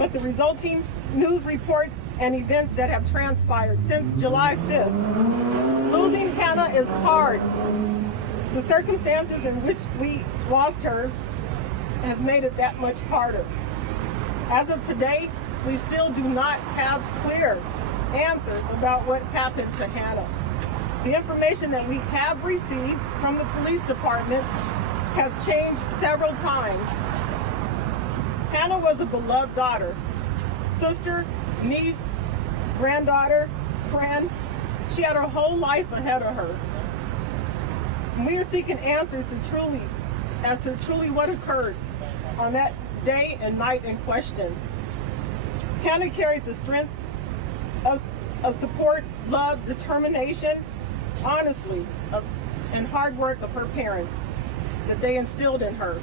but the resulting news reports and events that have transpired since July 5th. Losing Hannah is hard. The circumstances in which we lost her has made it that much harder. As of today, we still do not have clear answers about what happened to Hannah. The information that we have received from the police department has changed several times. Hannah was a beloved daughter, sister, niece, granddaughter, friend. She had her whole life ahead of her. And we are seeking answers as to truly what occurred on that day and night in question. Hannah carried the strength of support, love, determination, honestly, and hard work of her parents that they instilled in her.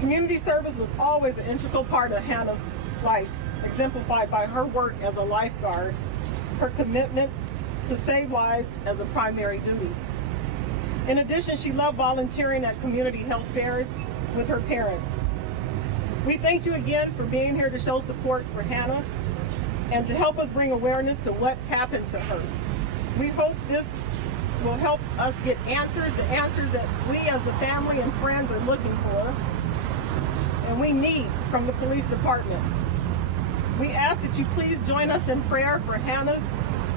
Community service was always an integral part of Hannah's life, exemplified by her work as a lifeguard, her commitment to save lives as a primary duty. In addition, she loved volunteering at community health fairs with her parents. We thank you again for being here to show support for Hannah and to help us bring awareness to what happened to her. We hope this will help us get answers, the answers that we as the family and friends are looking for and we need from the police department. We ask that you please join us in prayer for Hannah's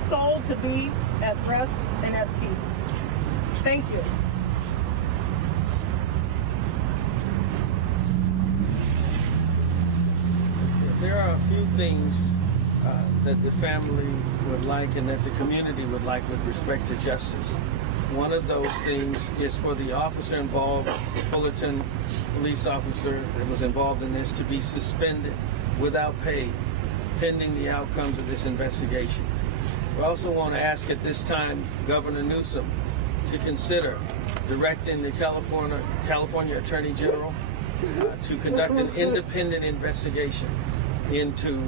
soul to be at rest and at peace. Thank you. There are a few things that the family would like and that the community would like with respect to justice. One of those things is for the officer involved, the Fullerton police officer that was involved in this, to be suspended without pay pending the outcomes of this investigation. We also want to ask at this time Governor Newsom to consider directing the California Attorney General to conduct an independent investigation into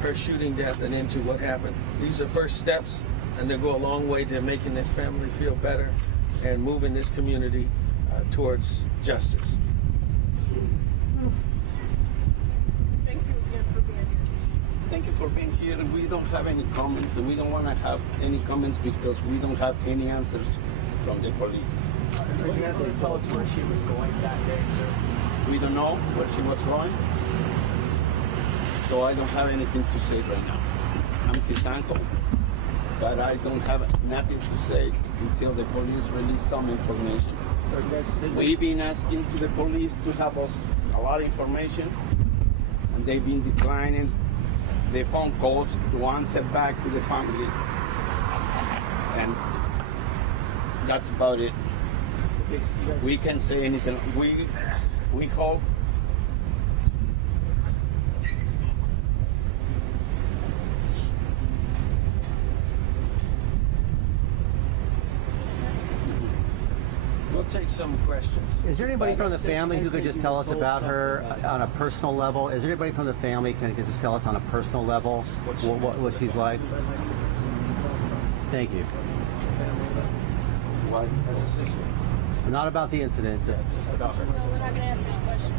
her shooting death and into what happened. These are first steps, and they go a long way to making this family feel better and moving this community towards justice. Thank you again for being here. Thank you for being here. We don't have any comments, and we don't want to have any comments because we don't have any answers from the police. Are you able to tell us where she was going that day, sir? We don't know where she was going, so I don't have anything to say right now. I'm his uncle, but I don't have nothing to say until the police release some information. So you guys did We've been asking to the police to have us a lot of information, and they've been declining the phone calls to answer back to the family, and that's about it. We can say anything. We hope We'll take some questions. Is there anybody from the family who could just tell us about her on a personal level? Is there anybody from the family who can just tell us on a personal level what she's like? Thank you. Like as a sister. Not about the incident, just about her. We're not going to answer any questions.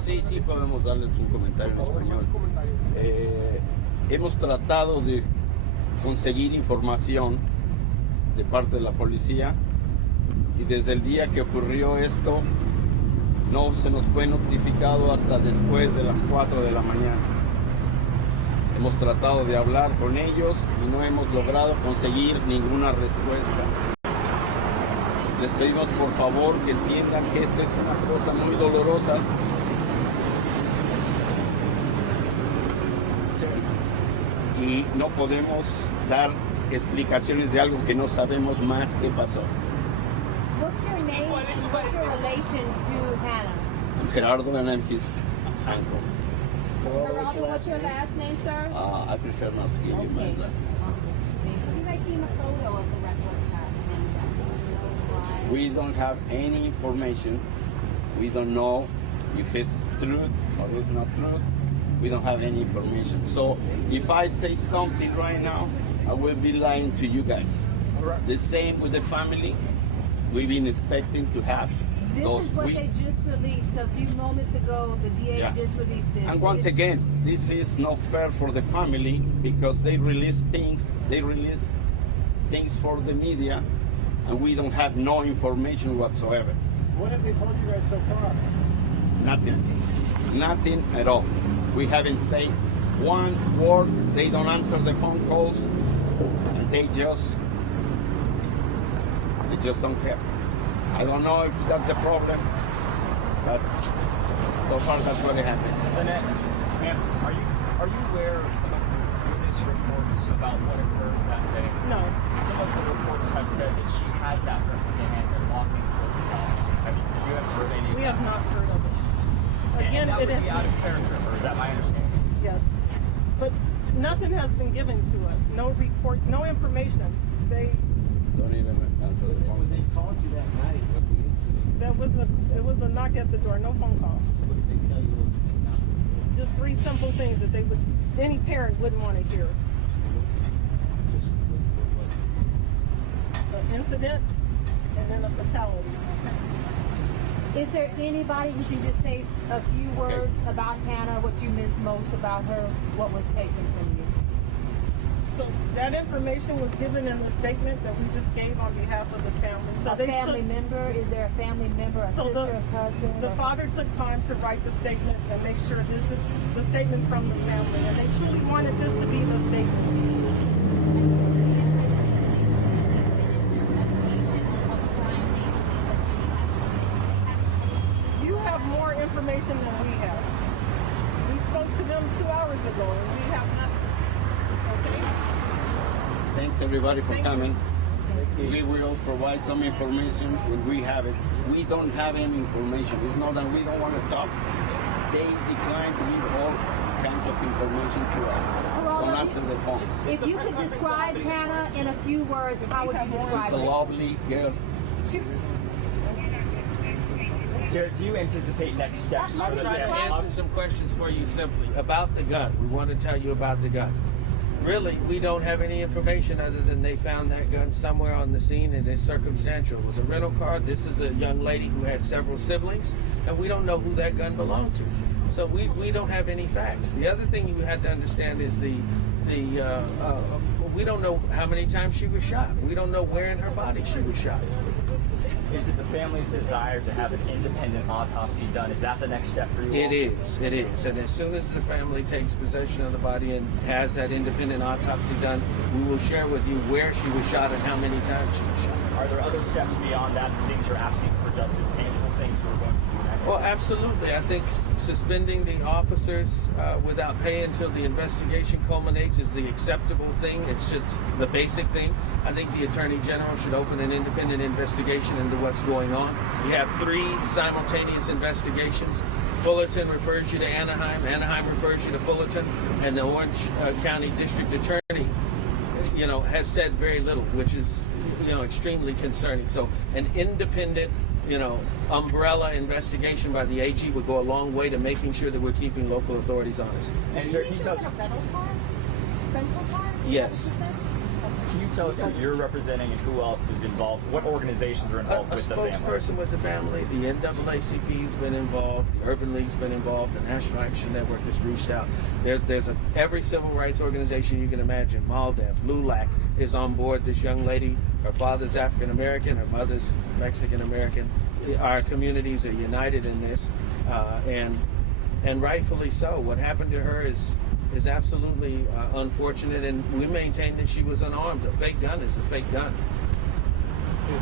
Sí, sí, podemos darles un comentario en español. Hemos tratado de conseguir información de parte de la policía y desde el día que ocurrió esto no se nos fue notificado hasta después de las 4 de la mañana. Hemos tratado de hablar con ellos y no hemos logrado conseguir ninguna respuesta. Les pedimos por favor que entiendan que esto es una cosa muy dolorosa. Y no podemos dar explicaciones de algo que no sabemos más qué pasó. What's your name and what's your relation to Hannah? I'm Gerardo and I'm his uncle. Geraldo, what's your last name, sir? I prefer not to give you my last name. Have you guys seen a photo of the record cast? We don't have any information. We don't know if it's true or it's not true. We don't have any information. So if I say something right now, I will be lying to you guys. The same with the family. We've been expecting to have This those is what we. they just released a few moments ago. The DA Yeah. just released this. And once again, this is not fair for the family because they release things for the media, and we don't have no information whatsoever. What have they told you guys so far? Nothing at all. We haven't said one word. They don't answer the phone calls, and they just don't care. I don't know if that's the problem, but so far that's what happens. Lynette, ma'am, are you aware of some of the witness reports about what occurred that day? No. Some of the reports have said that she had that replica hand and walking towards the officer. Have you ever heard any of We that? have not heard of it. Again, and that it would is, be out of character, or is that my understanding? yes. But nothing has been given to us. No reports, no information. Don't even answer the phone. When they called you that night of the incident, It was a knock at the door, no phone call. what did they tell you? Just 3 simple things that any parent wouldn't want to hear. Just what was it? An incident and then a fatality. Is there anybody who can just say a few words about Hannah, what you miss most about her, what was taken from you? So that information was given in the statement that we just gave on behalf of the family. So A they family took, member? Is there a family member, a So sister, a cousin? the or- father took time to write the statement and make sure this is the statement from the family, and they truly wanted this to be the statement. You have more information than we have. We spoke to them 2 hours ago, and we have nothing. Okay? Thanks everybody for Thank you. coming. We will provide some information when we have it. We don't have any information. It's not that we don't want to talk. They decline to give all kinds of information to us. Don't answer the phones. If you could describe Hannah in a few words, how would you She's describe a her? lovely girl. Jared, do you anticipate next steps I'm for the trying to family? answer some questions for you simply about the gun. We want to tell you about the gun. Really, we don't have any information other than they found that gun somewhere on the scene and it's circumstantial. It was a rental car. This is a young lady who had several siblings, and we don't know who that gun belonged to. So we don't have any facts. The other thing you had to understand is we don't know how many times she was shot. We don't know where in her body she was shot. Is it the family's desire to have an independent autopsy done? Is that the next step for you all? It is. And as soon as the family takes possession of the body and has that independent autopsy done, we will share with you where she was shot and how many times she was shot. Are there other steps beyond that, things you're asking for justice, tangible things you're going to do next? Well, absolutely. I think suspending the officers without pay until the investigation culminates is the acceptable thing. It's just the basic thing. I think the Attorney General should open an independent investigation into what's going on. We have 3 simultaneous investigations. Fullerton refers you to Anaheim. Anaheim refers you to Fullerton, and the Orange County District Attorney, has said very little, which is, extremely concerning. So, an independent, umbrella investigation by the AG would go a long way to making sure that we're keeping local authorities honest. And Jared, can you tell us, Yes. can you tell us who you're representing and who else is involved? What organizations are A involved with the family? spokesperson with the family, the NAACP's been involved, the Urban League's been involved, the National Action Network has reached out. There's every civil rights organization you can imagine, MALDEF, LULAC is on board this young lady. Her father's African American, her mother's Mexican American. Our communities are united in this, and rightfully so. What happened to her is absolutely unfortunate, and we maintain that she was unarmed. A fake gun is a fake gun. Is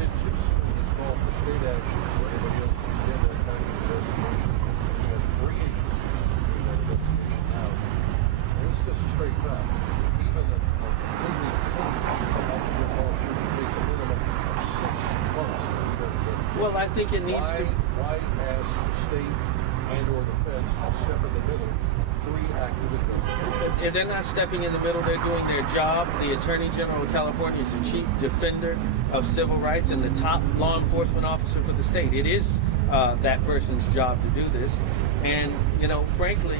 it too soon to call for state action for anybody else to begin that kind of investigation? We have 3 agencies doing that investigation now. And it's just a straight fact. Even a completely clean football shooting takes a minimum of 6 months to do that investigation. Well, I think it needs to. Why ask the state and or the feds to step in the middle of 3 active investigations? And they're not stepping in the middle. They're doing their job. The Attorney General of California is the chief defender of civil rights and the top law enforcement officer for the state. It is that person's job to do this. And, frankly,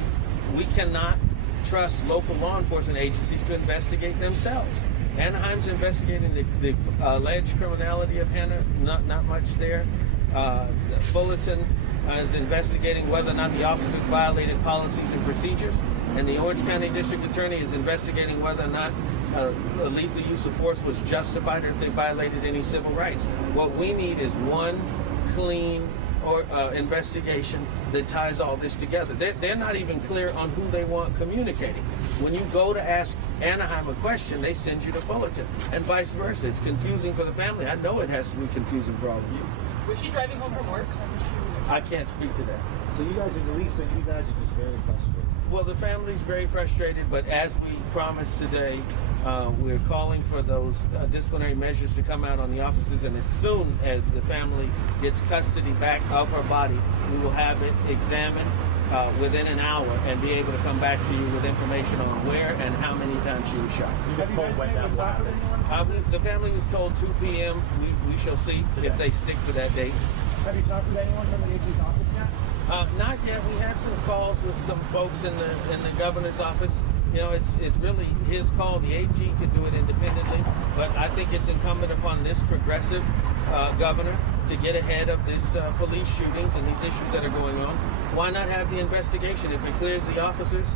we cannot trust local law enforcement agencies to investigate themselves. Anaheim's investigating the alleged criminality of Hannah. Not much there. The Fullerton is investigating whether or not the officers violated policies and procedures, and the Orange County District Attorney is investigating whether or not a lethal use of force was justified or if they violated any civil rights. What we need is one clean investigation that ties all this together. They're not even clear on who they want communicating. When you go to ask Anaheim a question, they send you to Fullerton, and vice versa. It's confusing for the family. I know it has to be confusing for all of you. Was she driving home from work? I can't speak to that. So you guys are released, and you guys are just very frustrated. Well, the family's very frustrated, but as we promised today, we're calling for those disciplinary measures to come out on the officers, and as soon as the family gets custody back of her body, we will have it examined within an hour and be able to come back to you with information on where and how many times she was shot. You get told when that will happen. The family was told 2 p.m. We shall see if they stick to that date. Have you talked with anyone from the AG's office yet? Not yet. We had some calls with some folks in the governor's office. You know, it's really his call. The AG can do it independently, but I think it's incumbent upon this progressive governor to get ahead of this police shootings and these issues that are going on. Why not have the investigation? If it clears the officers,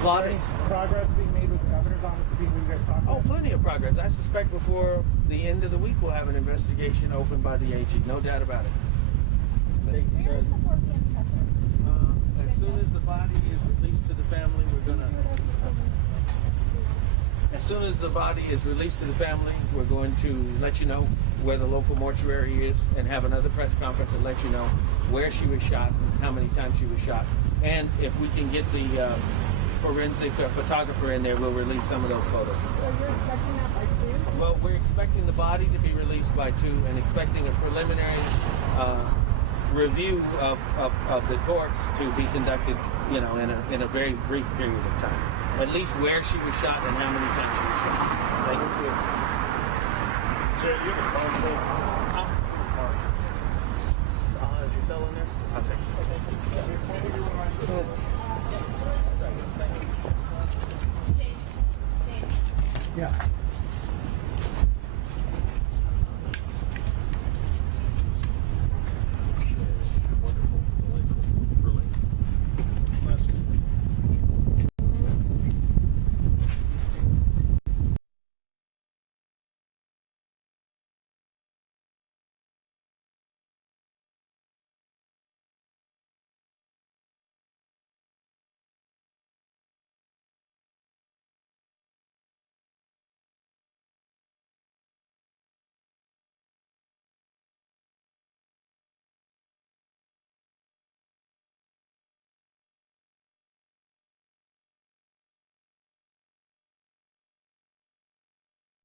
plotting. Progress being made with the governor's office, the people you guys talked Oh, to? plenty of progress. I suspect before the end of the week we'll have an investigation opened by the AG. No doubt about it. Thank you, sir. As soon as the body is released to the family, we're going to let you know where the local mortuary is and have another press conference and let you know where she was shot and how many times she was shot. And if we can get the forensic photographer in there, we'll release some of those photos as well. So you're expecting that by 2? Well, we're expecting the body to be released by 2 and expecting a preliminary review of the corpse to be conducted, in a very brief period of time. At least where she was shot and how many times she was shot. Thank you. Sir, do you have a phone, sir?